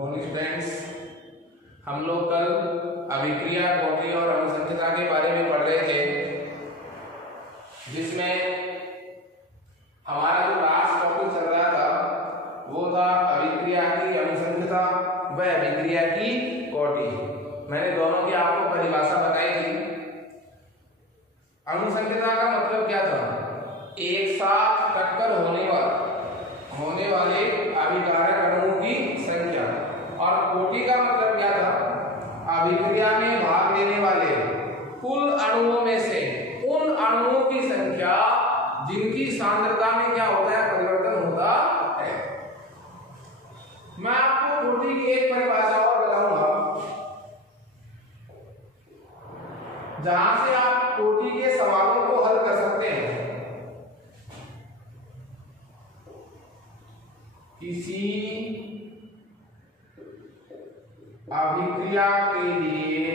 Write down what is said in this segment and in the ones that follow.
Morning students, हम लोग कल अभिक्रिया, कोटि और अनुसंख्यता के बारे में पढ़ रहे थे, जिसमें हमारा जो लास्ट टॉपिक चल रहा था वो था अभिक्रिया की अनुसंख्यता व अभिक्रिया की कोटि। मैंने दोनों की आपको परिभाषा बताई थी। अनुसंख्यता का मतलब क्या था? एक साथ टक्कर होने वाले अभिकारक अणुओं की संख्या। और कोटि का मतलब क्या था? अभिक्रिया में भाग लेने वाले कुल अणुओं में से उन अणुओं की संख्या जिनकी सांद्रता में क्या होता है, परिवर्तन होता है। मैं आपको कोटि की एक परिभाषा और बताऊंगा, जहां से आप कोटि के सवालों को हल कर सकते हैं। किसी अभिक्रिया के लिए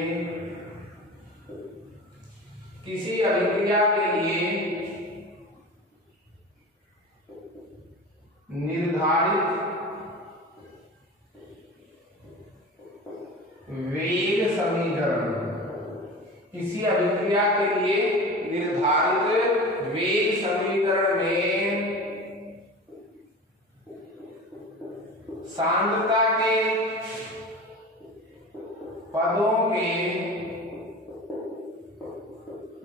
निर्धारित वेग समीकरण, किसी अभिक्रिया के लिए निर्धारित वेग समीकरण में सांद्रता के पदों के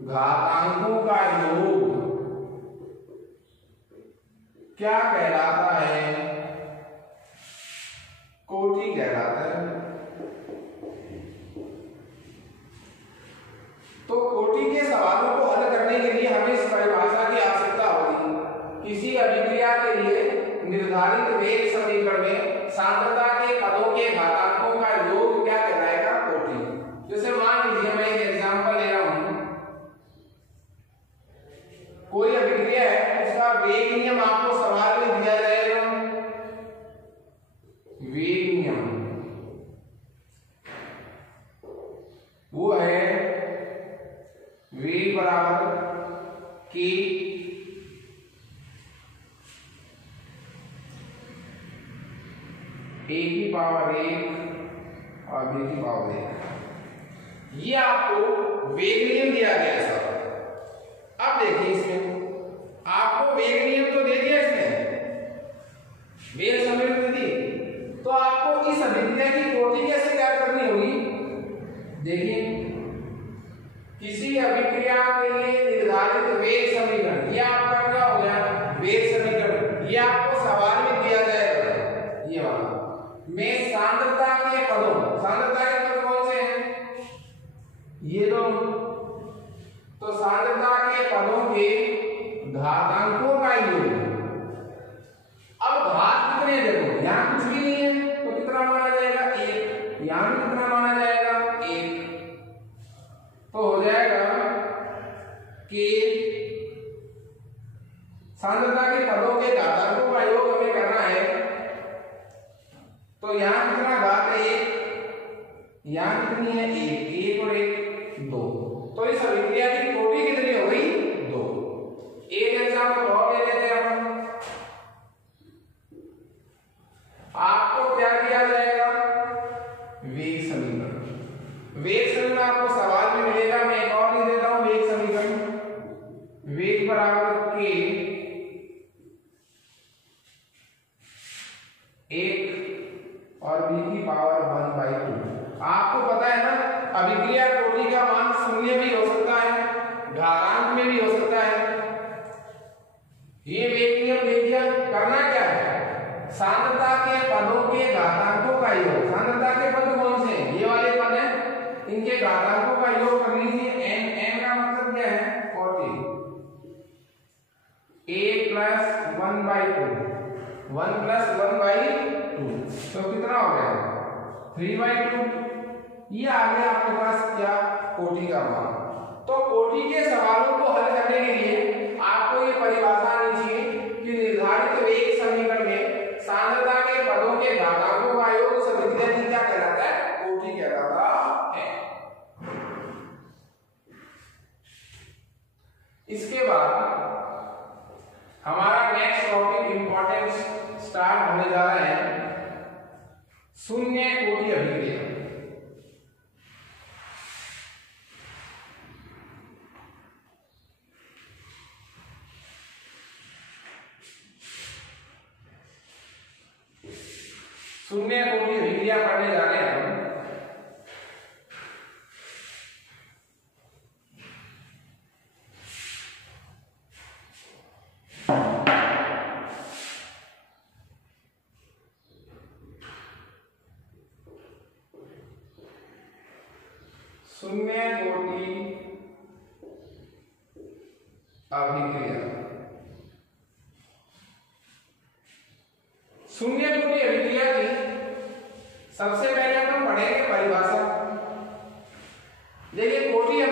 घातांकों का योग क्या कहलाता है? कोटि कहलाता है। तो कोटि के सवालों को हल करने के लिए हमें इस परिभाषा की आवश्यकता होगी। किसी अभिक्रिया के लिए निर्धारित वेग समीकरण में सांद्रता के पदों के घातांकों का योग क्या कहलाएगा? कोटि। जैसे मान लीजिए मैं एक एग्जांपल ले रहा हूं, कोई अभिक्रिया है, उसका वेग नियम आपको सवाल में दिया जाएगा। वेग नियम वो है वेग बराबर k a की पावर 1 और b की पावर 1। ये आपको वेग नियम दिया गया है सर। अब देखिए, इसमें आपको वेग नियम तो दे दिया, इसमें वेग समीकरण दे दी, तो आपको इस अभिक्रिया की कोटि कैसे ज्ञात करनी होगी? देखिए, किसी अभिक्रिया के लिए निर्धारित वेग समीकरण, ये आपका क्या हो गया? वेग समीकरण। ये आपको सवाल में दिया जाएगा, ये वाला में सांद्रता के पदों, सांद्रता के पद कौन से हैं? ये दोनों। तो सांद्रता के पदों के घातांकों का योग। अब घात कितने? देखो, यहां कुछ भी नहीं है तो कितना माना जाएगा? 1। यहां भी कितना माना जाएगा? 1। तो हो जाएगा कि सांद्रता के पदों के घातांकों का योग हमें करना है, तो यहां कितना घात है? 1। यहां कितनी है? 1 और 1 2। तो इस अभिक्रिया की कोटि कितनी हो गई? 2। एक एग्जांपल और ले लेते हैं हम। आपको क्या दिया जाएगा? वेग समीकरण। वेग समीकरण आपको सवाल में मिलेगा। मैं एक और लिख देता हूं वेग समीकरण। वेग बराबर k 1 और b की पावर 1/2। आपको पता है ना, अभिक्रिया कोटि का मान शून्य भी हो सकता है, घातांक में भी हो सकता है। ये वेग नियम दे दिया। करना क्या है? सांद्रता के पदों के घातांकों का योग। सांद्रता के पद कौन से हैं? ये वाले पद हैं, इनके घातांकों का योग कर लीजिए। n का मतलब क्या है? 40। a + 1/2, 1 + 1/2, तो कितना हो गया? 3/2। ये आ गया आपके पास क्या? कोटि का मान। तो कोटि के सवालों को हल करने के लिए आपको ये परिभाषा आनी चाहिए कि निर्धारित वेग समीकरण में सांद्रता के पदों के घातांकों का योग उस अभिक्रिया की क्या कहलाता है? कोटि कहलाता है। इसके बाद हमारा नेक्स्ट टॉपिक इंपॉर्टेंट स्टार्ट होने जा रहा है शून्य कोटि अभिक्रिया। शून्य कोटि अभिक्रिया पढ़ने जा रहे हैं हम। शून्य कोटि अभिक्रिया। शून्य कोटि अभिक्रिया की सबसे पहले हम पढ़ेंगे परिभाषा। देखिए कोटि हम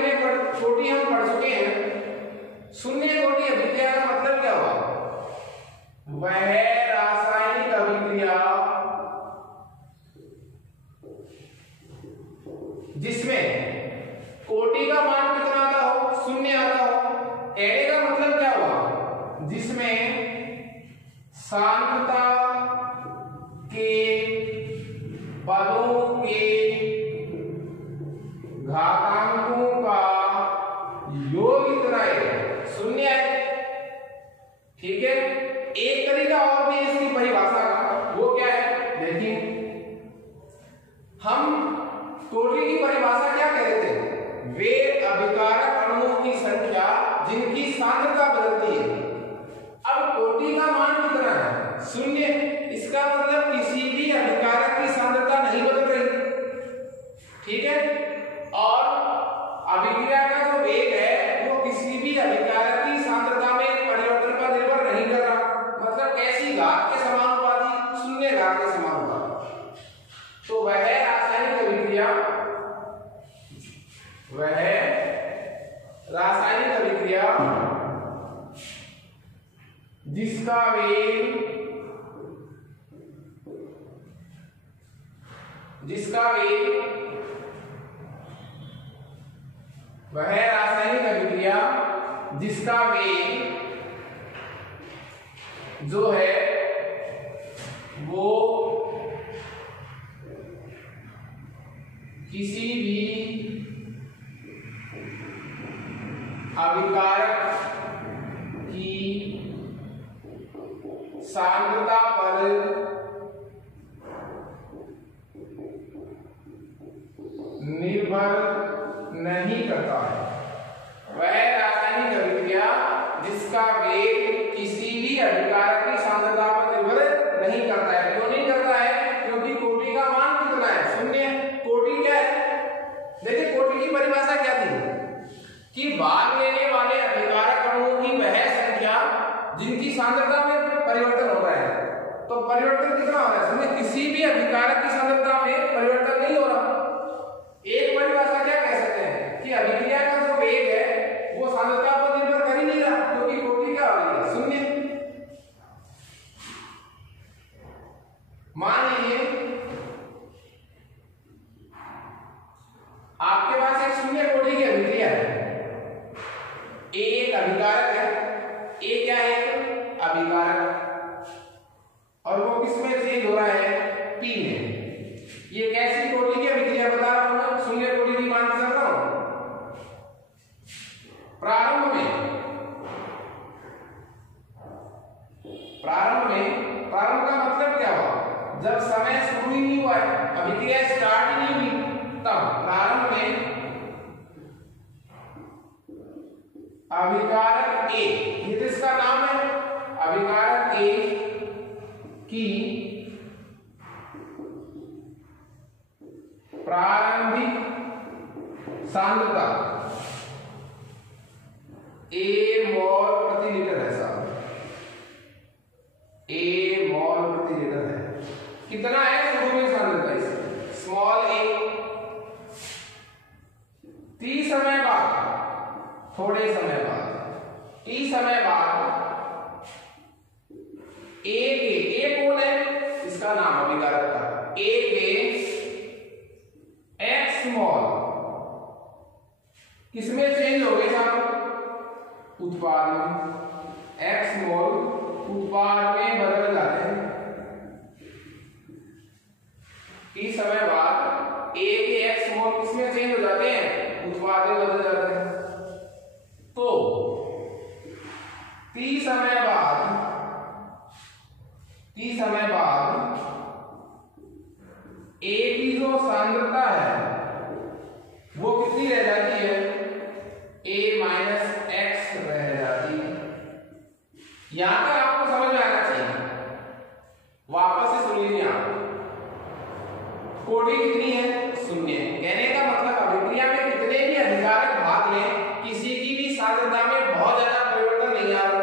पढ़ चुके हैं। शून्य कोटि अभिक्रिया का मतलब क्या हुआ? वह रासायनिक अभिक्रिया जिसमें कोटि का मान कितना आता हो? शून्य आता हो। एरे का मतलब क्या हुआ? जिसमें सांद्रता के पदों के घातांकों का योग इतना है, शून्य है। ठीक है। एक तरीका और भी इसकी परिभाषा का, वो क्या है? देखिए हम कोटि की परिभाषा क्या कहते हैं? वे अभिकारक अणुओं की संख्या जिनकी सांद्रता बदलती है। अब कोटि का मान कितना है? शून्य। इसका मतलब किसी भी अभिकारक की सांद्रता नहीं बदल रही। ठीक है। और अभिक्रिया का जो वेग है वो किसी भी अभिकारक की सांद्रता में परिवर्तन पर निर्भर नहीं कर रहा। मतलब कैसी घात के समानुपाती? शून्य घात के समानुपाती। तो वह रासायनिक अभिक्रिया जिसका वेग वह रासायनिक अभिक्रिया जिसका वेग जो है वो किसी भी अभिकारक की सांद्रता पर निर्भर नहीं करता है। वह रासायनिक अभिक्रिया जिसका वेग किसी भी अभिकारक की सांद्रता पर निर्भर नहीं करता है। क्यों नहीं करता है? क्योंकि कोटि का मान कितना है? शून्य। कोटि क्या है? देखिए कोटि की परिभाषा क्या थी कि भाग लेने वाले अभिकारक अणुओं की वह संख्या जिनकी सांद्रता में परिवर्तन हो रहा है। तो परिवर्तन कितना हो रहा है? शून्य। किसी भी अभिकारक की सांद्रता में परिवर्तन नहीं हो रहा। एक परिभाषा क्या कह सकते हैं कि अभिक्रिया का जो वेग है वो सांद्रता पर निर्भर कर ही नहीं रहा, क्योंकि कोटि क्या हो रही है? शून्य। मान लीजिए आपके पास एक शून्य कोटि की अभिक्रिया है। ए एक अभिकारक है। ए क्या है? एक अभिकारक। और वो किसमें चेंज हो रहा है? पी में। ये कैसी कोटि की अभिक्रिया बता रहा हूं मैं? शून्य कोटि की मान कर रहा हूं। प्रारंभ का मतलब क्या हुआ? जब समय शुरू ही नहीं हुआ है, अभिक्रिया स्टार्ट ही नहीं हुई, तब प्रारंभ में अभिकारक ए, ये इसका नाम है, अभिकारक ए की प्रारंभिक सांद्रता ए मोल प्रति लीटर है साहब। ए मोल प्रति लीटर है। कितना है शुरू में सांद्रता इसकी? स्मॉल ए। टी समय बाद, थोड़े समय बाद, टी समय बाद ए कौन है? इसका नाम अभिकारक का। ए के एक्स मोल किसमें चेंज हो गए साहब? उत्पाद में। एक्स मोल उत्पाद में बदल जाते हैं। t समय बाद a के x मोल किसमें चेंज हो जाते हैं, उत्पाद में बदल जाते हैं। तो t समय बाद a की जो सांद्रता है वो कितनी रह जाती है, a माइनस एक्स रह जाती है। यहां तक आपको समझ में आना चाहिए। वापस से सुन लीजिए आप, कोटि कितनी है, शून्य। कहने का मतलब अभिक्रिया में कितने भी अभिकारक भाग लें, किसी की भी सांद्रता में बहुत ज्यादा परिवर्तन नहीं आ रहा।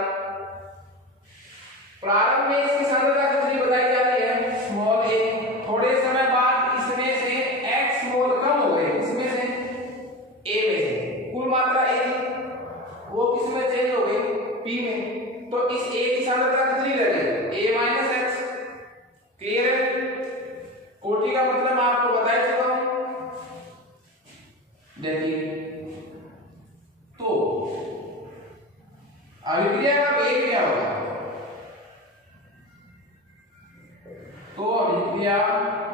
प्रारंभ में इसकी सांद्रता कितनी बताई जा रही है, स्मॉल a। थोड़े समय बाद इसमें से x मोल कम हो गए, इसमें से a में से कुल मात्रा a थी वो किसमें चेंज हो गई, p में। तो इस a की सांद्रता कितनी रह गई, a माइनस एक्स। क्लियर है? कोटि का मतलब मैं आपको बता ही चुका हूं। देखिए तो अभिक्रिया का वेग क्या होगा, तो अभिक्रिया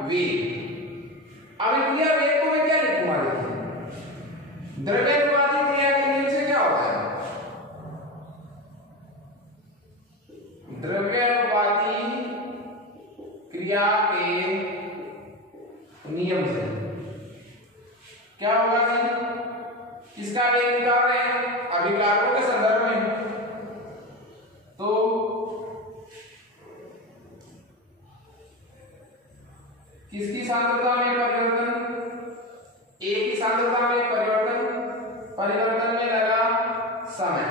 वेग को मैं क्या लिखूंगा, देखिए द्रव्यानुपाती क्रिया के नियम से क्या होता है, द्रव्यानुपाती क्रिया के नियम से क्या होगा जी, किसका वेग निकाल रहे हैं, अभिकारकों के संदर्भ में। तो किसकी सांद्रता में परिवर्तन, a की सांद्रता में परिवर्तन में लगा समय,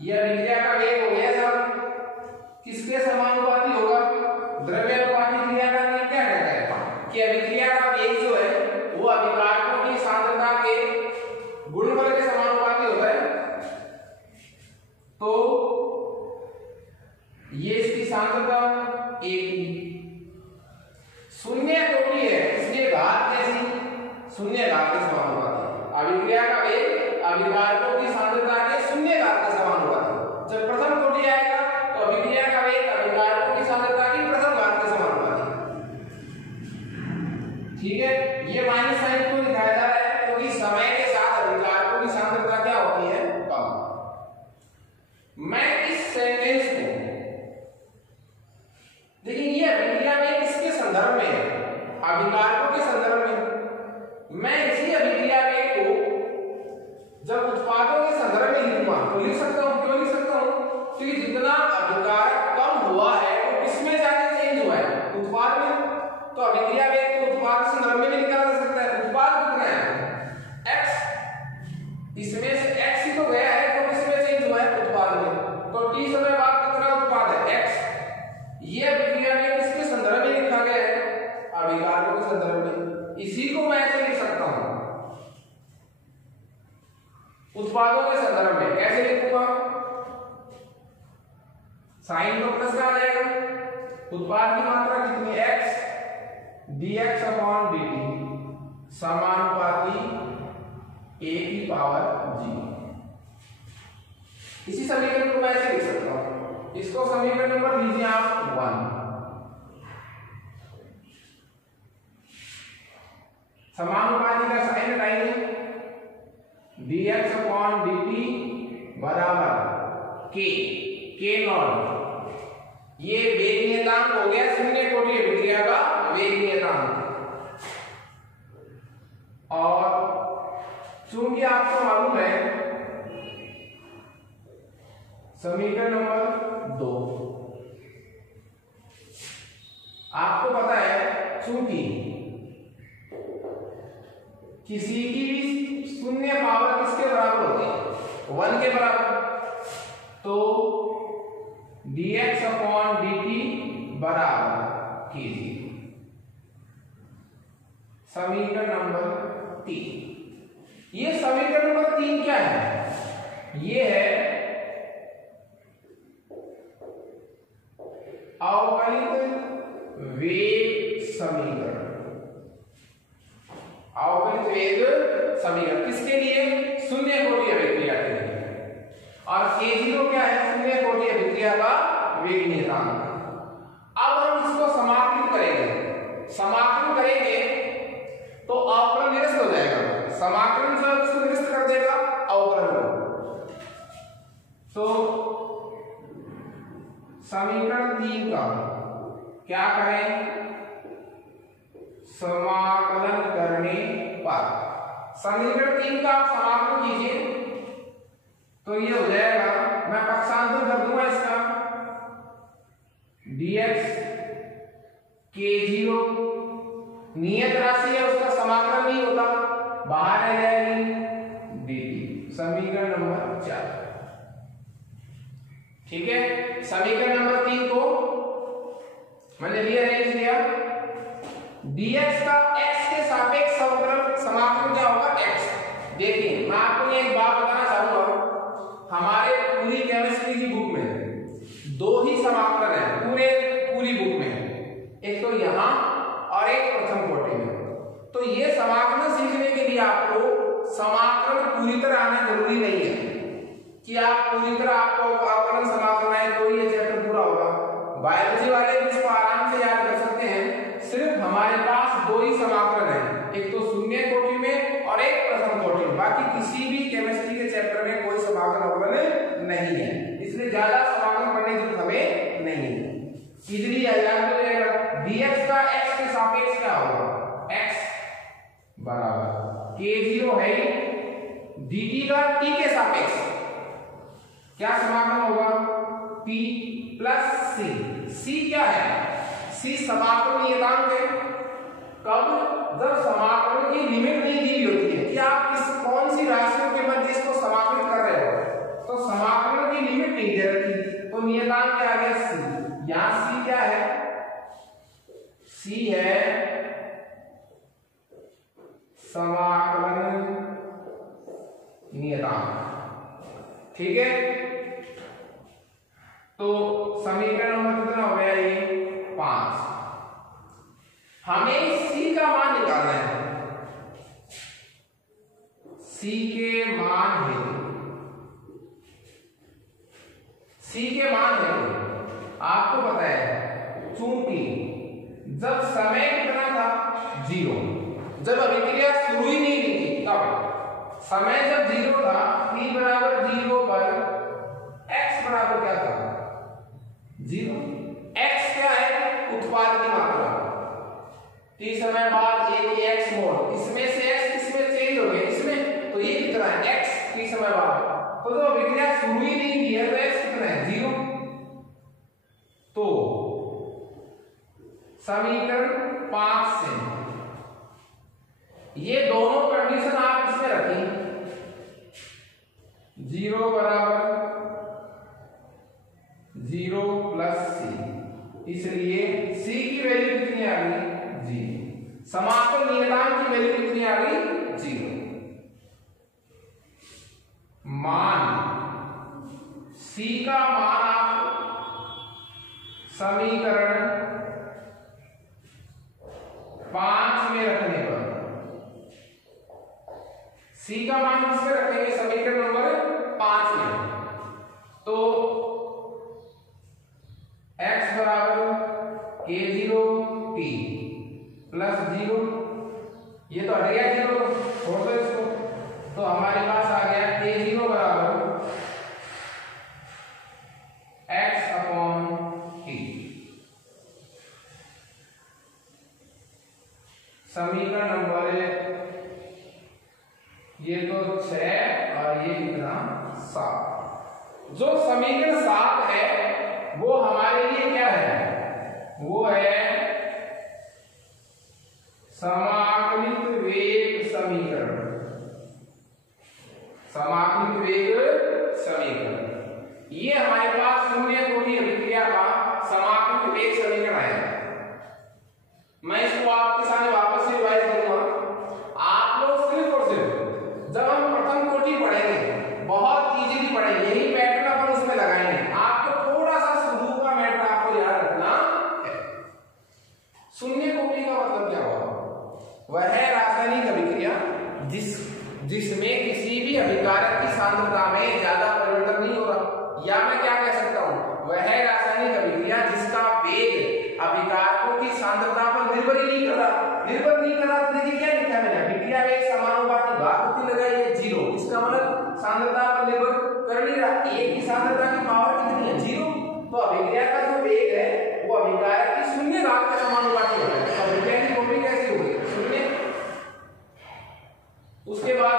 यह अभिक्रिया का वेग हो गया साहब। किसके समानुपाती होगा, द्रव्यानुपाती क्रिया का नियम क्या कहता है कि अभिक्रिया का वेग जो है वो अभिकारकों की सांद्रता के गुणनफल के समानुपाती होता है। तो ये इसकी सांद्रता एक शून्य कोटि है, इसलिए घात कैसी, शून्य घात के समानुपाती। अभिक्रिया का वेग अभिकारकों की सांद्रता के शून्य घात के समानुपाती। जब प्रथम कोटि आएगा तो अभिक्रिया का वेग अभिकारकों की सांद्रता की प्रथम घात के समानुपाती। ठीक है, ये माइनस साइन क्यों दिखाया जा रहा है, क्योंकि समय के साथ अभिकारकों की सांद्रता क्या होती है, कम। मैं इस सेंटेंस को देखिए, ये अभिक्रिया में किसके संदर्भ में है, अभिकारकों के संदर्भ में। मैं इसी अभिक्रिया में को जब उत्पादों के संदर्भ में लिखूंगा तो लिख सकता हूं। क्यों लिख सकता हूं, क्योंकि जितना अभिकारक कम हुआ है वो किसमें जाके चेंज हुआ है, उत्पाद में। तो अभिक्रिया में को उत्पाद के संदर्भ में भी निकाला जा सकता है। उत्पाद कितना है, x, इसमें से x ही तो गया है तो किसमें चेंज हुआ है, उत्पाद में। तो t समय बाद कितना उत्पाद है, x। ये अभिक्रिया में किसके संदर्भ में लिखा गया है, अभिकारकों के संदर्भ में। इसी को मैं ऐसे लिख सकता हूं, उत्पादों के संदर्भ में। कैसे लिखूंगा, साइन तो प्लस का आ जाएगा, उत्पाद की मात्रा कितनी, x dx अपॉन dt समानुपाती a की पावर g। इसी समीकरण को मैं ऐसे लिख सकता हूं, इसको समीकरण नंबर लीजिए आप 1। समानुपाती का साइन हटाइए, dx अपॉन dt बराबर k नॉट। ये वेग नियतांक हो गया शून्य कोटि अभिक्रिया का वेग नियतांक। और चूंकि आपको मालूम है समीकरण नंबर 2, आपको पता है चूंकि किसी की भी शून्य पावर किसके बराबर होती है, 1 के बराबर। तो dx अपॉन dt बराबर कीजिए समीकरण नंबर 3। ये समीकरण नंबर 3 क्या है, ये है अवकलित वेग समीकरण। अवकलित वेग समीकरण किसके लिए, शून्य कोटि अभिक्रिया के लिए। और k0 क्या है, शून्य कोटि अभिक्रिया का वेग नियतांक। अब हम इसको समाकलित करेंगे। समाकलन करेंगे तो अवकलन निरस्त हो जाएगा, समाकलन से उसको निरस्त कर देगा अवकलन को। तो समीकरण 3 का क्या करें, समाकलन करने पर समीकरण 3 का समाकलन कीजिए तो ये हो जाएगा, मैं पक्षांतर कर दूंगा इसका, dx k0 नियत राशि है उसका समाकलन नहीं होता, बाहर रह जाएगी dt। समीकरण नंबर 4, ठीक है। समीकरण नंबर 3 को मैंने रीअरेंज किया, dx का x के सापेक्ष समाकलन क्या होगा, x। देखिए मैं आपको ये एक बात बताना चाहूंगा, हमारे पूरी केमिस्ट्री की बुक में 2 ही समाकलन है पूरी बुक में, एक तो यहाँ और एक प्रथम कोटि में। तो ये समाकलन सीखने के लिए आपको समाकलन पूरी तरह आना जरूरी नहीं है कि आप पूरी तरह आपको अवकलन समाकलन आए तो ये चैप्टर पूरा होगा। बायोलॉजी वाले भी इसको आराम से याद कर सकते हैं। सिर्फ हमारे पास 2 ही समाकलन है, एक तो शून्य कोटि में और एक प्रथम कोटि में, बाकी किसी भी केमिस्ट्री के चैप्टर में कोई समाकलन अवकलन नहीं है, इसलिए ज्यादा समाकलन पढ़ने की जरूरत हमें नहीं है। इजीली याद हो जाएगा, dx का x के सापेक्ष क्या होगा, x बराबर k0 है, dt का t के सापेक्ष क्या समाकलन होगा, p प्लस c। c क्या है, c समाकलन नियतांक है। कब, जब समाकलन की लिमिट नहीं दी होती है कि आप कौन सी राशियों के मध्य इसको समाकलित कर रहे हो, तो समाकलन की लिमिट नहीं दे रखी तो नियतांक क्या आ गया, c। यहां c क्या है, c है समाकलन नियतांक, ठीक है। तो समीकरण नंबर कितना हो गया, ये 5। हमें c का मान निकालना है, c के मान है, c के मान है, आपको पता है चूंकि जब समय कितना था 0, जब अभिक्रिया शुरू ही नहीं हुई थी तब समय जब 0 था, t बराबर 0 पर x बराबर क्या था 0। x क्या है, उत्पाद की मात्रा, t समय बाद x मोड, इसमें से x किसमें चेंज हो गया, इसमें, तो ये कितना है x t समय बाद। तो जो अभिक्रिया शुरू ही नहीं की है तो x कितना है 0। तो समीकरण 5 से ये दोनों कंडीशन आप इसमें रखें, 0 बराबर 0 प्लस c, इसलिए c की वैल्यू कितनी आ गई 0, समाकल नियतांक की वैल्यू कितनी आ गई 0। मान c का मान आप समीकरण 5 में रखने पर, c का मान किसमें रखेंगे, समीकरण नंबर 5 में, तो x बराबर k0 t प्लस 0, ये तो हट गया 0, छोड़ दो इसको, तो हमारे पास आ गया k0 बराबर x अपॉन t। समीकरण नंबर ये तो 6 और ये कितना 7। जो समीकरण 7 है वो हमारे लिए क्या है, वो है समाकलित वेग समीकरण, समाकलित वेग समीकरण। ये हमारे पास शून्य कोटि अभिक्रिया का समाकलित वेग समीकरण आया। मैं इसको आपके सामने वापस से रिवाइज करूंगा। आप लोग सिर्फ और सिर्फ जब हम प्रथम कोटि पढ़ेंगे बहुत इजीली पढ़ेंगे, यही पैटर्न अपन उसमें लगाएंगे। आपको थोड़ा सा शुरू का मैटर आपको याद रखना है। शून्य कोटि का मतलब क्या होगा, वह है रासायनिक अभिक्रिया जिसमें किसी भी अभिकारक की सांद्रता में ज्यादा परिवर्तन नहीं हो रहा, या मैं क्या कह सकता हूं, वह है रासायनिक अभिक्रिया जिसका वेग अभिकारकों की सांद्रता पर निर्भर ही नहीं निर्भर नहीं कर रहा तो देखिए क्या लिखा मैंने, अभिक्रिया में समानुपाती घात लगाई है 0, इसका मतलब सांद्रता पर निर्भर कर नहीं रहा, एक की सांद्रता की पावर कितनी है 0, तो अभिक्रिया का जो वेग है वो अभिकारक की शून्य घात के समानुपाती होता है। तो अभिक्रिया की कॉपी कैसी होगी 0। उसके बाद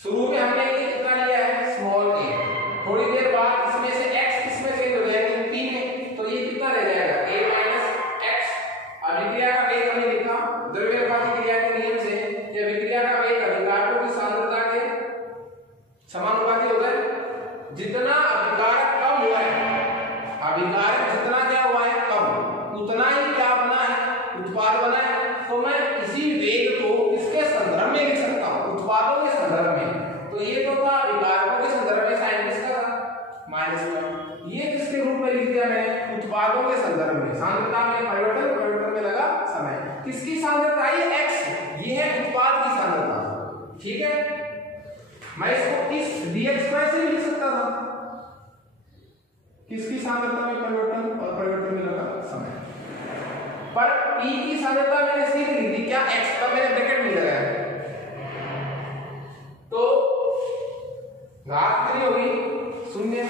शुरू में हमने ये कितना लिया है स्मॉल a, थोड़ी देर बाद इसमें से x किसमें चेंज हो जाएगी p में, तो ये कितना रह जाएगा a माइनस x। अभिक्रिया का वेग हमने लिखा द्रव्यपाती क्रिया के नियम से कि अभिक्रिया का वेग अभिकारकों की सांद्रता के समानुपाती होता है। जितना अभिकारक कम हुआ है, अभिकारक जितना क्या हुआ है कम, उतना ही क्या बना है उत्पाद बना है। तो मैं इसी वेग को किसके संदर्भ में लिख सकता हूं उत्पादों के संदर्भ में, तो ये तो था अभिकारकों के संदर्भ में साइन किसका था माइनस का, ये किसके रूप में लिख दिया मैंने उत्पादों के संदर्भ में। सांद्रता में परिवर्तन, परिवर्तन में लगा समय, किसकी सांद्रता है x, ये है उत्पाद की सांद्रता, ठीक है। मैं इसको इस dx से लिख सकता था, किसकी सांद्रता में परिवर्तन और परिवर्तन में लगा समय, पर P की सांद्रता मैंने सीधे लिख दी क्या x का, मैंने ब्रैकेट नहीं लगाया, तो घात कितनी होगी 0।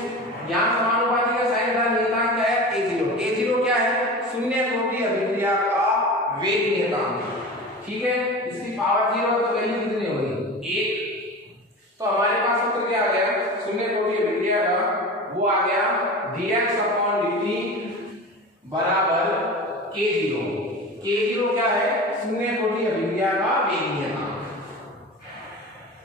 यहां समानुपाती का साइन था नियतांक क्या है a0, a0 क्या है शून्य कोटि अभिक्रिया का वेग नियतांक, ठीक है। इसकी पावर 0 तो वैल्यू कितनी होगी 1, तो हमारे पास सूत्र क्या आ गया शून्य कोटि अभिक्रिया का, वो आ गया dx/dt बराबर k0। k0 क्या है शून्य कोटि अभिक्रिया का वेग नियतांक।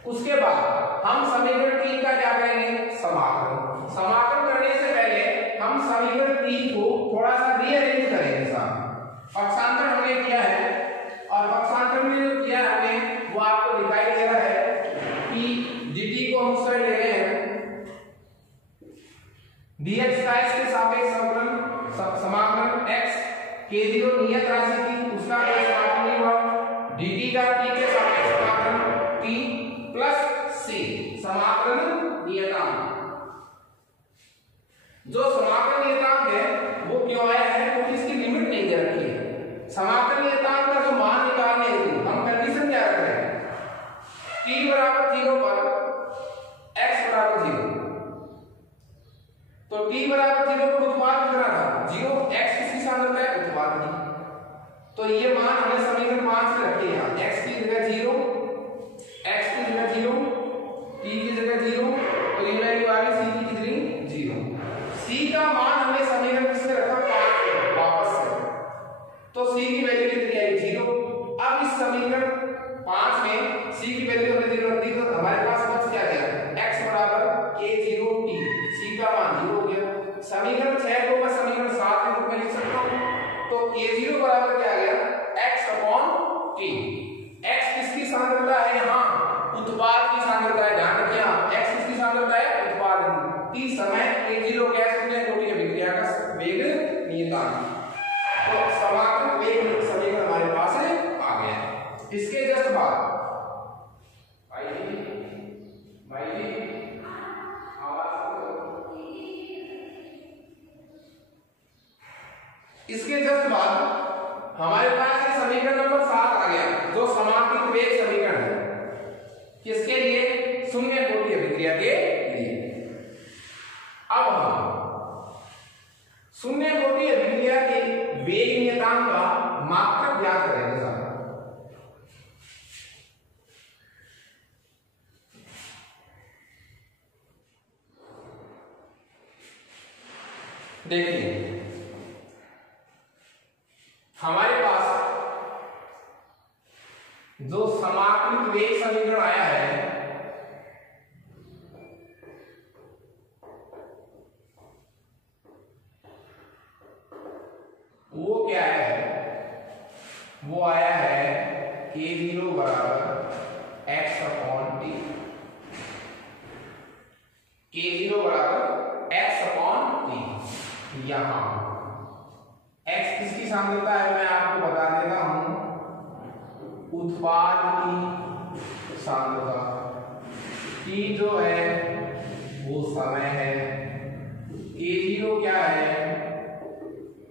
उसके बाद हम समीकरण 3 का क्या करेंगे समाकलन। समाकलन करने से पहले हम समीकरण 3 को थोड़ा सा रीअरेंज करेंगे साहब। पक्षांतर हमने किया है और पक्षांतर में जो किया हमने वो आपको दिखाई दे रहा है कि dt को हम उस साइड ले रहे हैं, dx का x के सापेक्ष समाकलन x, k0 नियत राशि थी उसका कोई समाकलन नहीं हुआ, dt का t के सापेक्ष समाकलन t प्लस c समाकलन नियतांक। जो समाकलन नियतांक है वो क्यों आया है क्योंकि इसकी लिमिट नहीं दे रखी है। समाकलन नियतांक का जो मान निकालने हेतु हम कंडीशन क्या रख रहे हैं t बराबर 0 पर x बराबर 0, तो t बराबर 0 पर उत्पाद कितना था 0, x किसकी सांद्रता है उत्पाद की, तो ये मान हमने समीकरण 5 में रखे हैं, x की जगह 0, x की जगह 0, t की जगह 0, तो ये वैल्यू आ गई c की कितनी 0। c का मान हमने समीकरण किससे रखा 5 में वापस से, तो c की वैल्यू कितनी आई 0। अब इस समीकरण 5 में c की वैल्यू हमने 0 रख दी, तो हमारे पास बच क्या गया x बराबर k0t, c का मान 0 हो गया। समीकरण 6 को मैं समीकरण 7 के रूप में लिख सकता हूं, तो k0 बराबर क्या आ गया x/t। x किसकी सांद्रता है यहां उत्पाद की सांद्रता है, ध्यान रखिए x किसकी सांद्रता है उत्पाद की, t समय k0 क्या शून्य कोटि अभिक्रिया का वेग नियतांक। तो समाकलन वेग समीकरण हमारे पास है आ गया। इसके जस्ट बाद इसके जस्ट बाद हमारे पास ये समीकरण नंबर 7 आ गया जो समाकलित वेग समीकरण है, किसके लिए शून्य कोटि अभिक्रिया के लिए। अब हम शून्य कोटि अभिक्रिया के वेग नियतांक का मात्रक ज्ञात करेंगे साहब। देखिए हमारे पास जो समाकलित वेग समीकरण आया है वो क्या है, वो आया है k0 बराबर x/t, k0 बराबर x/t। यहां x किसकी सांद्रता है मैं आपको बता देता हूं, उत्पाद की सांद्रता, t जो है वो समय है, k0 क्या है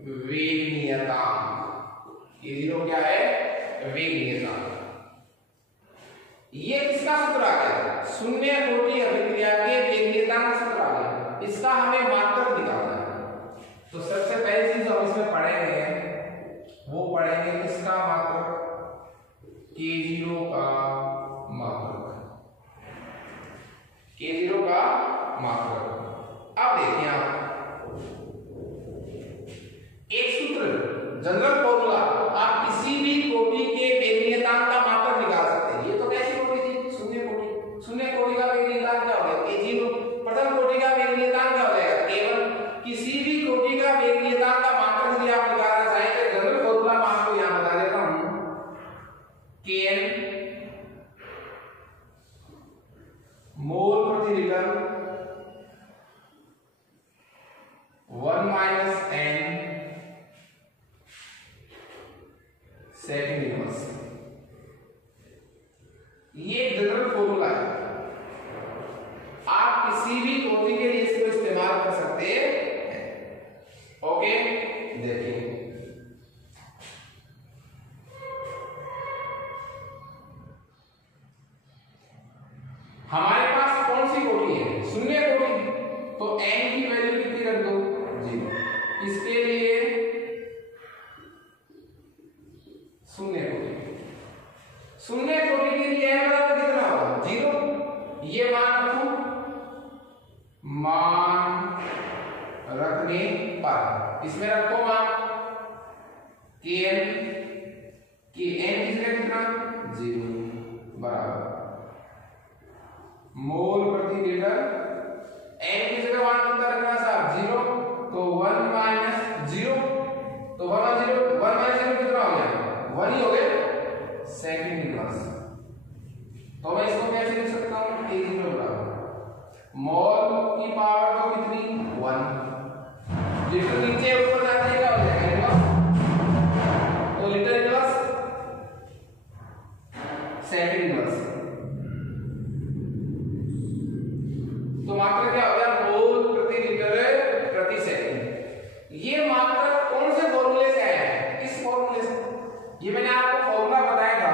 वेग नियतांक, K0 क्या है? वेग नियतांक। ये किसका सूत्र आ गया? शून्य कोटि अभिक्रिया के वेग नियतांक का सूत्र आ गया। इसका हमें मात्रक निकालना है। तो सबसे पहली चीज हम इसमें पढ़ेंगे, वो पढ़ेंगे किसका मात्रक? K0 का मात्रक। K0 का मात्रक। अब देखिए आप एक सूत्र, जनरल फॉर्मूला, आप किसी भी कोटि के वेग नियतांक का मात्रक निकाल सकते हैं। ये तो कैसी कोटि थी? शून्य कोटि। शून्य कोटि का वेग नियतांक क्या हो गया? K0। प्रथम कोटि का वेग नियतांक क्या हो जाएगा? K1। किसी भी कोटि का वेग नियतांक का मात्रक यदि आप निकालना चाहें तो जनरल फॉर्मूला मैं आपको यहां बता देता हूं। Kn मोल प्रति लीटर 1 - n सेकंड इनवर्स। ये जनरल फॉर्मूला है, आप किसी भी कोटि के लिए इसको इस्तेमाल कर सकते हैं। ओके, देखिए हमारे पास कौन सी कोटि है? शून्य कोटि। तो n की वैल्यू कितनी रख दो? 0। इसके लिए शून्य कोटि, शून्य कोटि के लिए n बराबर कितना होगा? 0। ये मान रखो, मान रखने पर इसमें रखो मान Kn की n की जगह कितना? 0 बराबर मोल प्रति लीटर। n की जगह मान कितना रखना साहब? 0। तो 1 - 0, तो 1 - 0 कितना हो गया? 1 ही हो गया, सेकंड इनवर्स। तो मैं इसको कैसे लिख सकता हूं? K0 बराबर मोल की पावर तो कितनी? 1। लीटर नीचे ऊपर जाते क्या हो जाएगा? इनवर्स। तो लीटर इनवर्स सेकंड इनवर्स। तो मात्रक क्या हो गया? मोल प्रति लीटर प्रति सेकंड। ये मात्रक कौन से फॉर्मूले से आया है? इस फॉर्मूले से। ये मैंने आपको फॉर्मूला बताया था,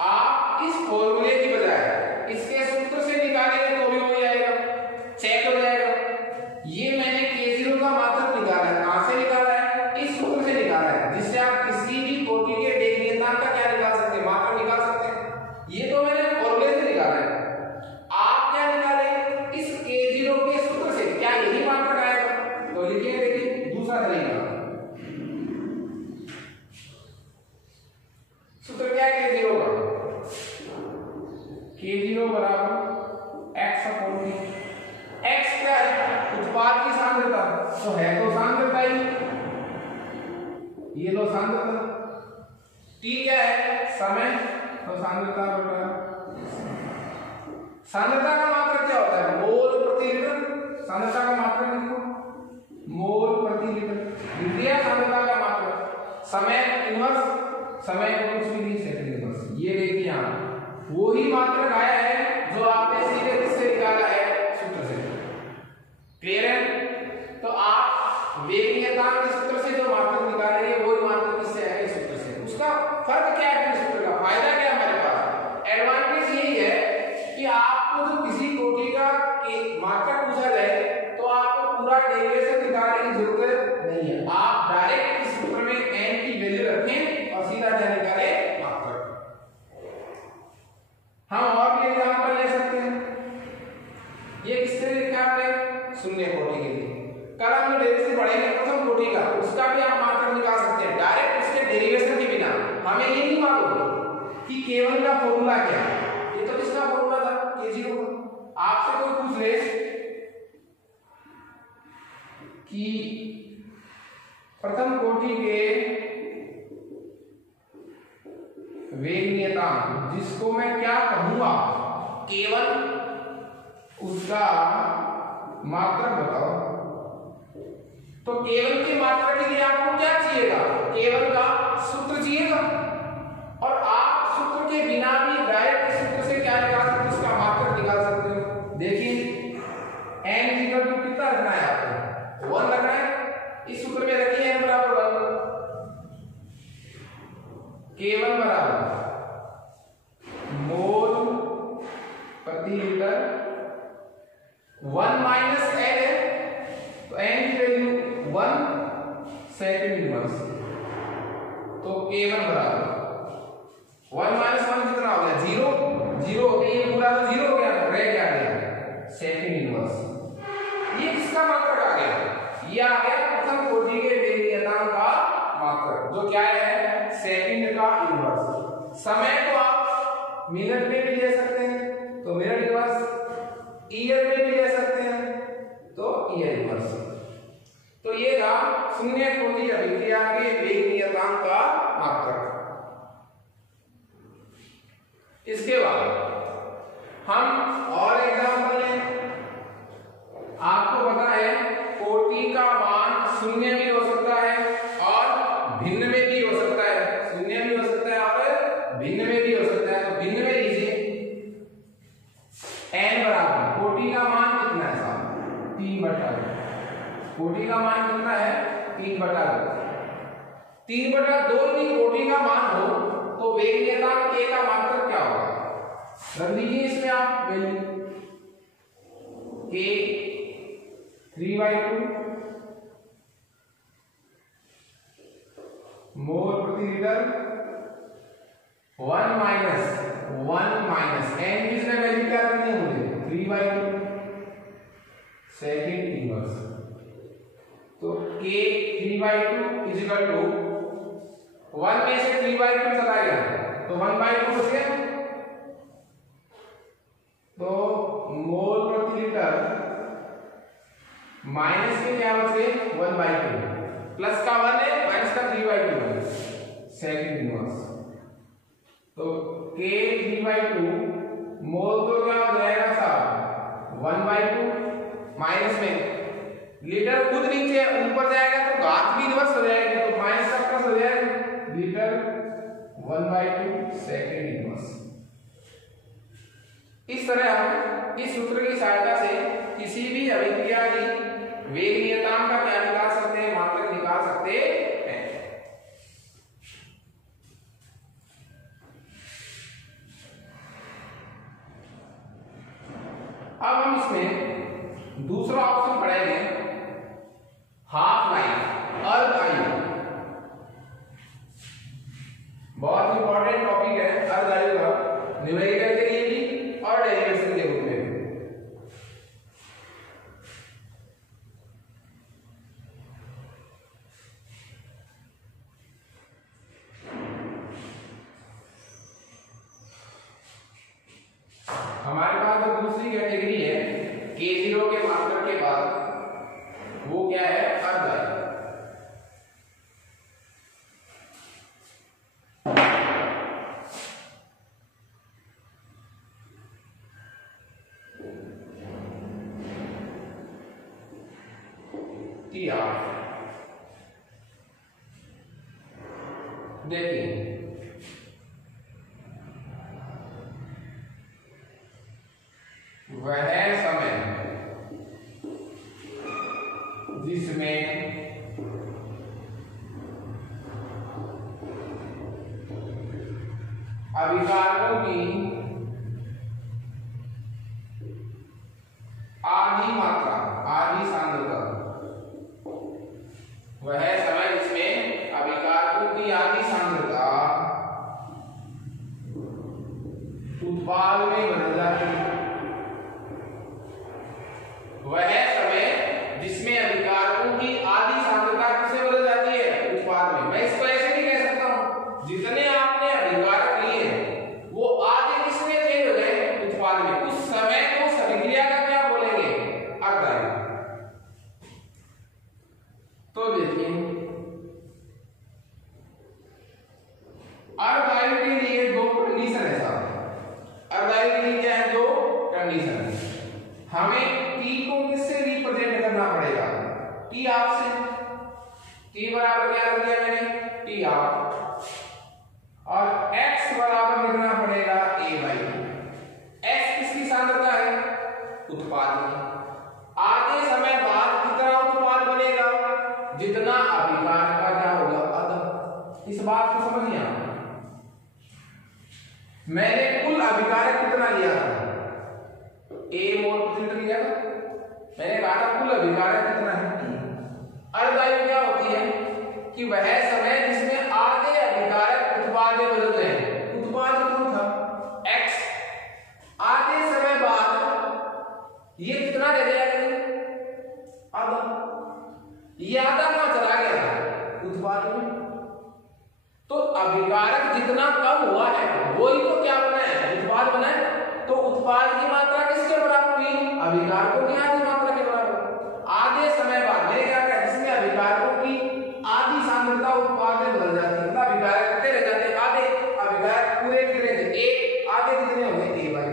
आप इस फॉर्मूले की बजाय इसके सूत्र से निकालेंगे तो भी हो जाएगा, चेक हो जाएगा। ये मैंने K0 का मात्रक निकाला है। कहां से निकाला है? इस सूत्र से निकाला है, जिससे आप किसी भी कोटि के वेग नियतांक का क्या निकाल सकते हैं? मात्रक निकाल सकते हैं। ये तो मैंने फॉर्मूले से निकाला है। आप क्या निकालें? इस K0 के सूत्र से। क्या यही मात्रक आएगा? तो लिखिए, देखिए दूसरा तरीका। सूत्र क्या है K0 का? K0 बराबर x/t। x क्या है? उत्पाद की सांद्रता। तो है तो सांद्रता ही, ये लो सांद्रता। t क्या है? समय। तो सांद्रता बटा सांद्रता का मात्रक क्या होता है? मोल प्रति लीटर। सांद्रता का मात्रक लिखो, मोल प्रति लीटर। विक्रिया सांद्रता का मात्रक। समय इनवर्स, समय को कुछ भी नहीं, सेकंड इनवर्स। ये देखिए यहां वो ही मात्रक आया है जो आपने सीधे किससे निकाला है? सूत्र से। क्लियर है? तो आप वेग नियतांक के सूत्र से जो मात्रक निकालेंगे वही मात्रक किससे आएगा? सूत्र से। उसका फर्क क्या है? सूत्र का फायदा क्या है हमारे पास? एडवांटेज यही है कि आपको जो किसी कोटि का मात्रक पूछा जाए तो आपको पूरा डेरिवेशन निकालने की जरूरत नहीं है। आप डायरेक्ट इस सूत्र में n की वैल्यू रखें और सीधा जा निकालें मात्रक। हम और भी एग्जांपल ले सकते हैं। ये किससे लिखा है? शून्य कोटि के लिए। कल हम जो डेरिवेशन पढ़ेंगे प्रथम कोटि का, उसका भी आप मात्रक निकाल सकते हैं डायरेक्ट उसके डेरिवेशन के बिना। हमें ये नहीं मालूम कि K1 का फॉर्मूला क्या है। ये तो किसका फॉर्मूला था? K0 का। आपसे कोई पूछ ले कि प्रथम कोटि के वेग नियतांक, जिसको मैं क्या कहूंगा? K1, उसका मात्रक बताओ। तो K1 की मात्रक के लिए आपको क्या चाहिएगा? K1 का सूत्र चाहिएगा। और आप सूत्र के बिना भी डायरेक्ट सूत्र से क्या निकाल सकते हो? उसका मात्रक निकाल सकते हो। देखिए n कितना रखना है आपको? 1 माइनस n है, तो n की वैल्यू 1 सेकंड इनवर्स, तो k1 बराबर 1 माइनस 1 कितना हो गया 0, 0 हो गया, ये पूरा तो 0 हो गया, रह क्या गया सेकंड इनवर्स। ये किसका मात्रक आ गया, ये आ गया प्रथम कोटि के वेग नियतांक का मात्रक, जो क्या है सेकंड का इनवर्स। समय को आप मिनट में भी ले सकते हैं, तो मिनट इनवर्स, ईयर में भी ले सकते हैं, तो ईयर इनवर्स। तो ये था शून्य कोटि अभिक्रिया के वेग नियतांक का मात्रक। इसके बाद हम और एग्जांपल लें। आपको पता है कोटि का मान शून्य भी हो सकता है और भिन्न में भी हो सकता है, शून्य भी हो सकता है और भिन्न में भी हो सकता है। तो भिन्न में लीजिए n बराबर कोटि का मान कितना है साहब 3/2, कोटि का मान कितना है 3/2, 3/2 की कोटि का मान हो तो वेग नियतांक k का मात्रक क्या होगा, रख लीजिए इसमें आप वैल्यू k 3/2 मोल प्रति लीटर, 1 माइनस n की इसमें वैल्यू क्या रखनी है मुझे 3/2 सेकंड इनवर्स। तो k 3/2 इक्वल टू 1 में से 3/2 चला गया तो 1/2 बच गया, तो मोल प्रति लीटर माइनस के क्या बचे 1/2, प्लस का 1 है माइनस का 3/2 है सेकंड इनवर्स। तो k 3/2 मोल तो क्या हो जाएगा साहब 1/2, माइनस में लीटर खुद नीचे ऊपर जाएगा तो घात भी इनवर्स हो जाएगी, तो माइनस का प्लस हो जाएगा लीटर 1/2 सेकंड इनवर्स। इस तरह हम इस सूत्र की सहायता से किसी भी अभिक्रिया की वेग नियतांक का क्या निकाल सकते हैं, मात्रक निकाल सकते हैं। अब हम इसमें दूसरा ऑप्शन पढ़ेंगे हाफ लाइफ अर्ध आयु, बहुत इंपॉर्टेंट टॉपिक है अर्ध आयु का, न्यूमेरिकल के लिए भी और डेरिवेशन के रूप में। हमारे पास जो दूसरी कैटेगरी है k0 के मात्रक के बाद वो क्या है अर्ध आयु। देखिए वह समय जिसमें अभिकारकों की आधी मात्रा आधी सांद्रता, वह समय जिसमें अभिकारकों की आधी सांद्रता उत्पाद में बदल जाती है, वह समय जिसमें अभिकारकों की आधी सांद्रता किससे बदल जाती है उत्पाद में। मैं इसको ऐसे नहीं कह सकता हूं जितने आपने अभिकारक लिए वो आधे किसमें चेंज हो गए उत्पाद में, उस समय को उस अभिक्रिया का क्या बोलेंगे अर्ध आयु। तो देखिए अर्ध आयु के लिए दो कंडीशन है साहब, अर्ध आयु के लिए क्या है दो कंडीशन है। हमें t को किससे रिप्रेजेंट करना पड़ेगा t आप से, t बराबर क्या रख दिया मैंने t आप, और x बराबर लिखना पड़ेगा a/2। x किसकी सांद्रता है उत्पाद की, आधे समय बाद कितना उत्पाद बनेगा जितना अभिकारक का क्या होगा आधा। इस बात को समझिए आप, मैंने कुल अभिकारक कितना लिया था a मोल प्रति लीटर लिया था, मैंने कहा था कुल अभिकारक कितना है, अर्धायु क्या होती है कि वह समय जिसमें आधे अभिकारक उत्पाद में बदलते हैं। उत्पाद कौन था x, आधे समय बाद ये कितना दे जाएगा, आधा, ये आधा कहां चला गया था उत्पाद में। तो अभिकारक जितना कम हुआ है वही तो क्या बना है, उत्पाद बना है। तो उत्पाद की मात्रा किसके बराबर हुई, अभिकारकों की आधी मात्रा के बराबर। आधे समय बाद मैंने क्या कहा, जिसमें अभिकारकों की आधी सांद्रता उत्पाद में बदल जाती है, अभिकारक कितने रह जाते, आधे। अभिकारक पूरे कितने थे, एक, आधे कितने हो गए, a/2।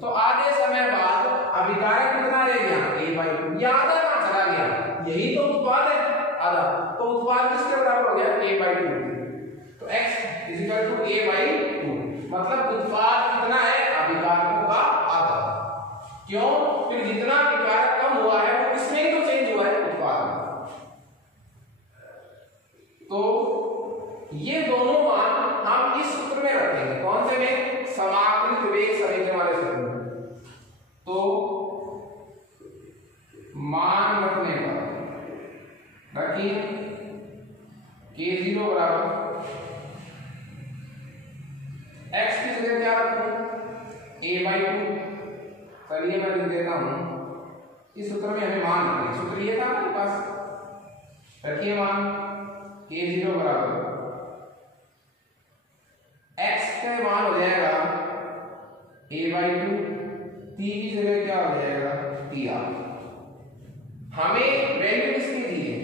तो आधे समय बाद अभिकारक कितना रह गया, a/2। ये आधा कहां चला गया, यही तो उत्पाद है, आधा। तो उत्पाद किसके बराबर हो गया, a/2। तो x = a/2, मतलब उत्पाद कितना है, अभिकारकों का आधा। क्यों, फिर जितना अभिकारक कम हुआ है वो किसमें ही तो चेंज हुआ है, उत्पाद में। तो ये दोनों मान हम इस सूत्र में रखेंगे, कौन से में, समाकलित वेग समीकरण वाले सूत्र में। तो मान रखने पर रखिए k0 बराबर x की जगह क्या रखूं, a/2। चलिए मैं लिख देता हूं, इस सूत्र में हमें मान रखना, सूत्र ये था हमारे पास, रखिए मान k0 बराबर x का मान हो जाएगा a/2, t की जगह क्या हो जाएगा, tr। हमें वैल्यू किसकी दी है,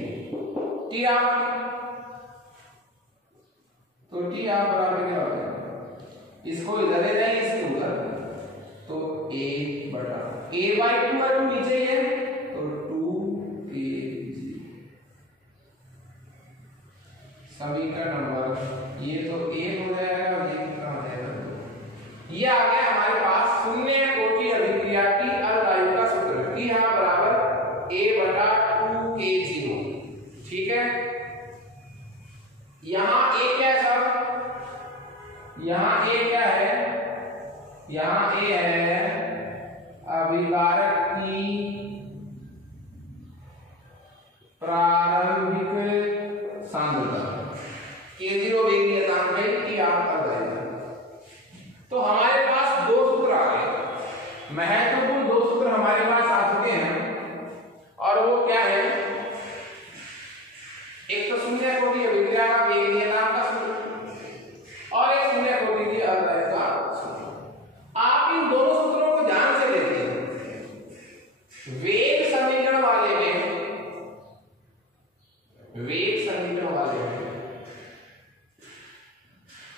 tr। तो tr बराबर क्या हो जाएगा, इसको इधर ले जाए, इसको उधर, तो a/2 और 2 नीचे ही है, तो 2kg। समीकरण नंबर ये तो 1 हो जाएगा और ये कितना हो जाएगा, ये आ गया हमारे पास शून्य कोटि अभिक्रिया की अर्धायु का सूत्र, कि यहां बराबर a/2k0। ठीक है, यहां a क्या है सब, यहां a क्या है, यहां a है अभिकारक की प्रारंभिक सांद्रता, k0 वेग नियतांक में tr अर्धायु। तो हमारे पास दो सूत्र आ गए, महत्वपूर्ण दो सूत्र हमारे पास आ चुके हैं, और वो क्या है, एक तो शून्य कोटि अभिक्रिया का वेग नियतांक का सूत्र और एक शून्य कोटि की अर्धायु का सूत्र। आप इन दोनों सूत्रों को ध्यान से देखिए। वेग समीकरण वाले में, वेग समीकरण वाले में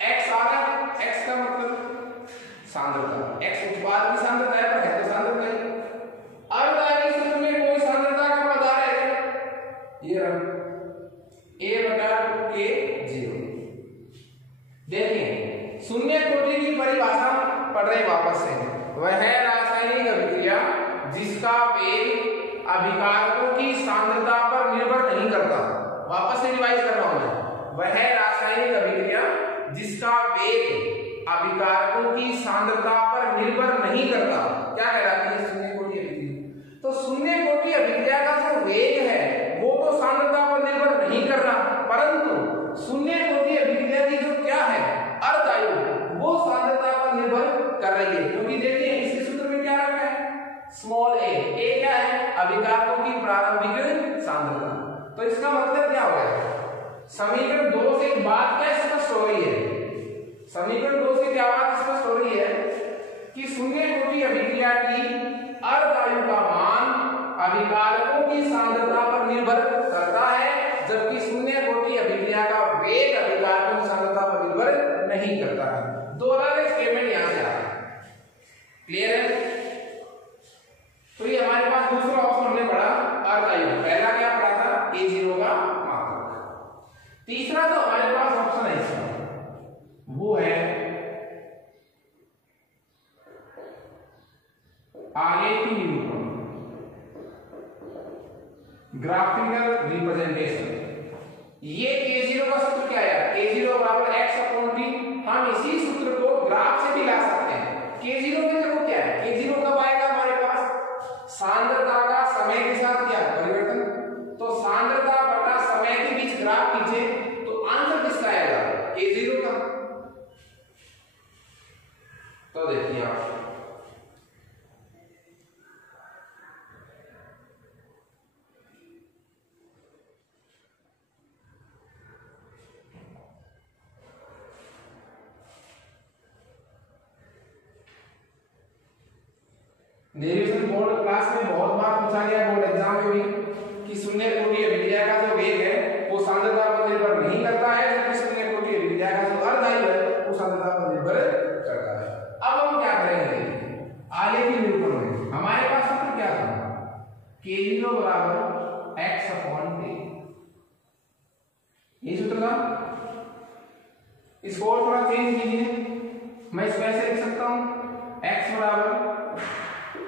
x आ रहा है, x का मतलब सांद्रता, x उत्पाद की सांद्रता है, पर है तो सांद्रता ही। अर्धायु सूत्र में कोई सांद्रता का पद आ रहा है, ये रहा a/2k0। देखिए शून्य कोटि की परिभाषा पढ़ रहे वापस से, वह है रासायनिक अभिक्रिया जिसका वेग अभिकारकों की सांद्रता पर निर्भर नहीं करता। वापस से रिवाइज कर रहा हूं मैं, वह है रासायनिक अभिक्रिया जिसका वेग अभिकारकों की सांद्रता पर निर्भर नहीं करता। क्या कहलाती है शून्य कोटि अभिक्रिया। तो शून्य कोटि अभिक्रिया का जो वेग है वो तो सांद्रता पर निर्भर नहीं कर रहा, परंतु शून्य कोटि अभिक्रिया की जो क्या है अर्धायु, वो सांद्रता पर निर्भर कर रही है। क्योंकि देखिए इसके सूत्र में क्या रखा है, स्मॉल a क्या है, अभिकारकों की प्रारंभिक सांद्रता। तो इसका मतलब क्या हो गया, समीकरण 2 से बात क्या स्पष्ट हो रही है, समीकरण 2 से क्या बात स्पष्ट हो रही है कि शून्य कोटि अभिक्रिया की अर्धायु का मान अभिकारकों की सांद्रता पर निर्भर करता है, जबकि शून्य कोटि अभिक्रिया का वेग अभिकारकों की सांद्रता पर निर्भर नहीं करता है। दो अलग स्टेटमेंट यहां से आ रहा है, क्लियर है। तो ये हमारे पास दूसरा ऑप्शन हमने पढ़ा अर्धायु, पहला क्या पढ़ा था k0 का मात्रक। तीसरा जो हमारे पास ऑप्शन है इसका वो है आलेखी निरूपण, ग्राफिकल रिप्रेजेंटेशन। ये k0 का सूत्र क्या है, k0 बराबर x/t। हम इसी सूत्र को ग्राफ से भी ला सकते हैं। k0 में देखो क्या है, k0 कब आएगा हमारे पास, सांद्रता का समय के ग्राफ खींचे तो आंसर किसका आएगा, k0 का। तो देखिए आप डेरिवेशन बोर्ड क्लास में बहुत बार पूछा गया, बोर्ड एग्जाम में भी, कि शून्य कोटि अभिक्रिया का जो वेग है वो सांद्रता पर निर्भर नहीं करता है, जबकि शून्य कोटि अभिक्रिया का जो अर्धआयु है वो सांद्रता पर निर्भर करता है। अब हम क्या करेंगे, आलेखी निरूपण में हमारे पास सूत्र क्या था, k0 बराबर x/t, ये सूत्र था। इसको और थोड़ा चेंज कीजिए, मैं इसको ऐसे लिख सकता हूं, x बराबर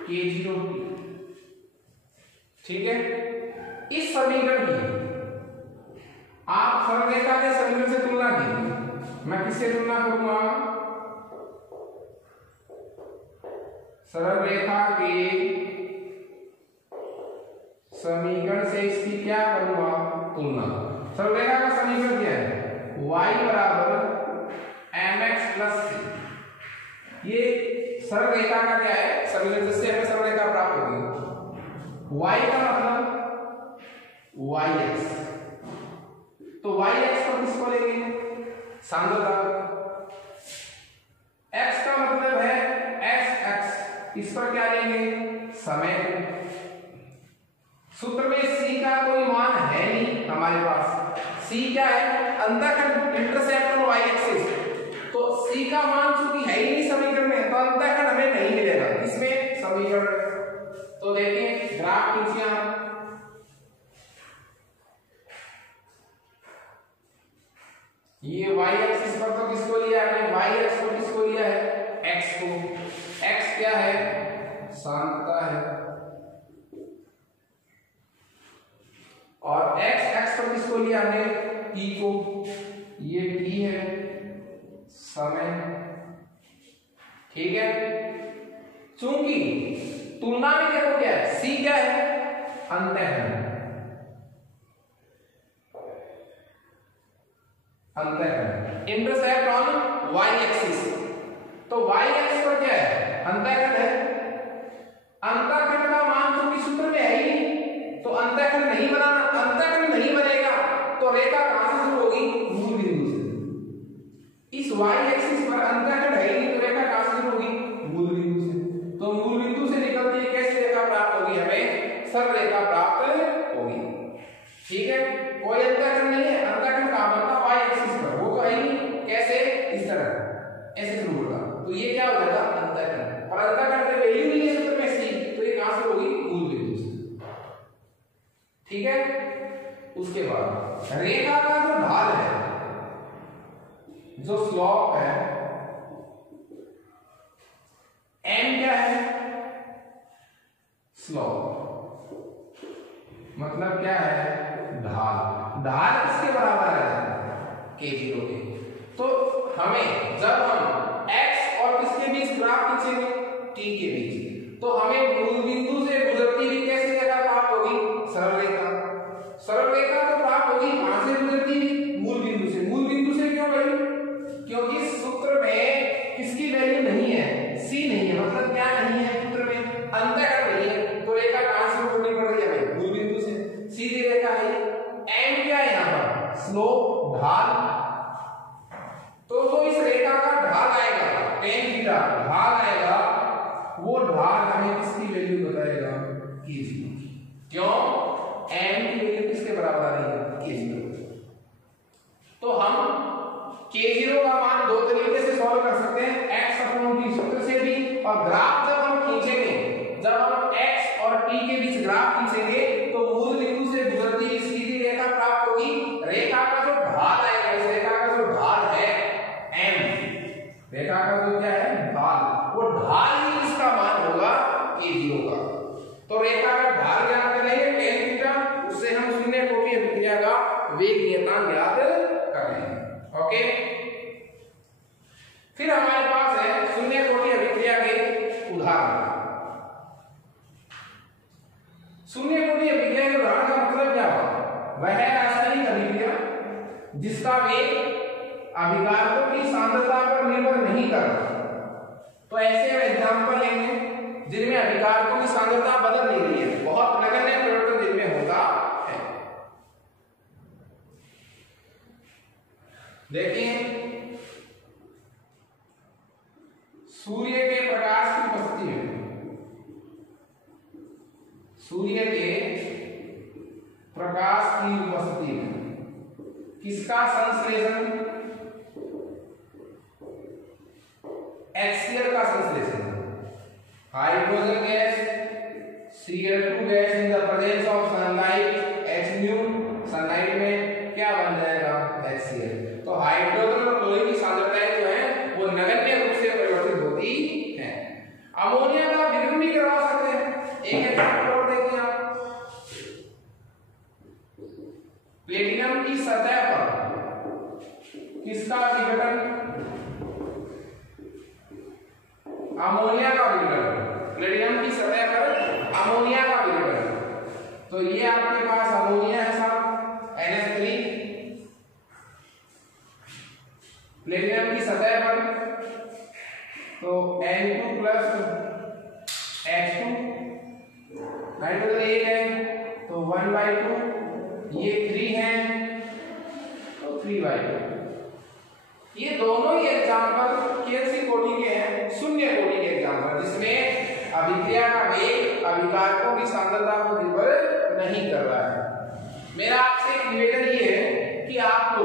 k0t, ठीक है। इस समीकरण की आप सरल रेखा के समीकरण से तुलना कीजिए। मैं किससे तुलना करूंगा, सरल रेखा के समीकरण से इसकी क्या करूंगा, तुलना। सरल रेखा का समीकरण क्या है, y बराबर mx प्लस c। ये सरल रेखा का क्या है समीकरण, जिससे हमें सरल रेखा प्राप्त होगी। y का मतलब yx, तो yx को किसको लेंगे, सांद्रता। x का मतलब है sx, इस पर क्या लेंगे, समय। सूत्र में c का कोई मान है नहीं हमारे पास, c क्या है, अंतःखंड, इंटरसेप्ट ऑन y एक्सिस। तो c का मान चूंकि है ही नहीं समीकरण में, तो अंतःखंड हमें नहीं मिलेगा इसमें समीकरण। तो देखिए ग्राफ खींचिए आप, ये y एक्सिस पर तो किसको लिया है, y एक्सिस को किसको लिया है, x को। x क्या है, सांद्रता है, और x एक्स पर किसको लिया हमने, t को। ये t है, समय, ठीक है। चूंकि तुलना में देखो क्या है, c क्या है, अंतःखंड, अंतःखंड, इंटरसेप्ट ऑन y एक्सिस। तो y एक्सिस पर क्या है, अंतःखंड है। अंतःखंड का मान चूंकि सूत्र में है ही नहीं, तो अंतःखंड नहीं बनाना, अंतःखंड नहीं बनेगा तो रेखा कहां से शुरू होगी, मूल बिंदु से। इस y एक्सिस पर अंतःखंड है ही नहीं, तो रेखा कहां से शुरू होगी, मूल बिंदु से। तो मूल बिंदु से निकलती है कैसी रेखा प्राप्त होगी, हमें सरल रेखा प्राप्त होगी, ठीक है। कोई अंतःखंड नहीं है, अंतःखंड कहां बनता, y एक्सिस पर, वो तो है ही कैसे, इस तरह ऐसे शुरू होगा, तो ये क्या हो जाएगा, अंतःखंड। और अंतःखंड में वैल्यू नहीं है सूत्र में c, तो ये कहां से होगी, मूल बिंदु से, ठीक है। उसके बाद रेखा का जो ढाल है, जो स्लोप है, m क्या है, स्लोप मतलब क्या है, ढाल। ढाल किसके बराबर है, k0 के। तो हमें जब हम x और किसके बीच ग्राफ खींचेंगे, t के बीच, तो हमें मूल बिंदु से गुजरती हुई कैसी रेखा प्राप्त होगी, सरल रेखा। सरल रेखा तो प्राप्त होगी कहां से गुजरती हुई, मूल बिंदु से। मूल बिंदु से क्यों भाई, क्योंकि सूत्र में किसकी वैल्यू नहीं है, c नहीं है, मतलब क्या नहीं है सूत्र में, अंतःखंड नहीं है, तो रेखा कहां से गुजरनी पड़ रही है हमें, मूल बिंदु से। सीधी रेखा है, m क्या है यहां पर, स्लोप, ढाल। तो जो इस रेखा का ढाल आएगा, tan थीटा ढाल आएगा, वो ढाल हमें किसकी वैल्यू बताएगा, k0। क्यों, m की वैल्यू किसके बराबर आ रही है, k0। तो हम k0 का मान दो तरीके से सॉल्व कर सकते हैं, x/t सूत्र से भी, और ग्राफ जब हम खींचेंगे, जब हम x और t के बीच ग्राफ खींचेंगे, तो मूल बिंदु से गुजरती हुई सीधी रेखा प्राप्त होगी। रेखा का जो ढाल आएगा, इस रेखा का जो ढाल है m, रेखा का जो क्या है, ढाल, वो ढाल ही इसका मान होगा k0 का। तो रेखा का ढाल ज्ञात कर लेंगे tan थीटा, उससे हम शून्य कोटि अभिक्रिया का वेग नियतांक ज्ञात कर लेंगे, ओके। फिर हमारे पास है शून्य कोटि अभिक्रिया के उदाहरण। शून्य कोटि अभिक्रिया के उदाहरण का मतलब क्या हुआ, वह है रासायनिक अभिक्रिया जिसका वेग अभिकारकों की सांद्रता पर निर्भर नहीं करता। तो ऐसे एग्जांपल लेंगे जिनमें अभिकारकों की सांद्रता बदल नहीं रही है, बहुत नगण्य परिवर्तन जिनमें होता है। देखिए सूर्य के प्रकाश की उपस्थिति में, सूर्य के प्रकाश की उपस्थिति में किसका संश्लेषण, HCl का संश्लेषण, hydrogen gas Cl2 gas in the presence of sunlight Hν, sunlight में क्या बन जाएगा HCl। तो हाइड्रोजन और क्लोरीन की सांद्रताएं जो है वो नगण्य रूप से परिवर्तित होती है। अमोनिया का विघटन भी करवा सकते हैं। एक एग्जांपल और देखिए आप, प्लेटिनम की सतह पर किसका विघटन, अमोनिया का विघटन, प्लेटिनम की सतह पर अमोनिया का विघटन। तो ये आपके पास अमोनिया है साहब NH3, प्लेटिनम की सतह पर तो N2 प्लस H2, नाइट्रोजन 1 है तो 1/2, ये 3 है तो 3/2। ये दोनों ही एग्जांपल कैसी कोटि के हैं, शून्य कोटि के एग्जांपल, जिसमें अभिक्रिया का वेग अभिकारकों की सांद्रता पर निर्भर नहीं कर रहा है। मेरा आपसे एक निवेदन ये है कि आप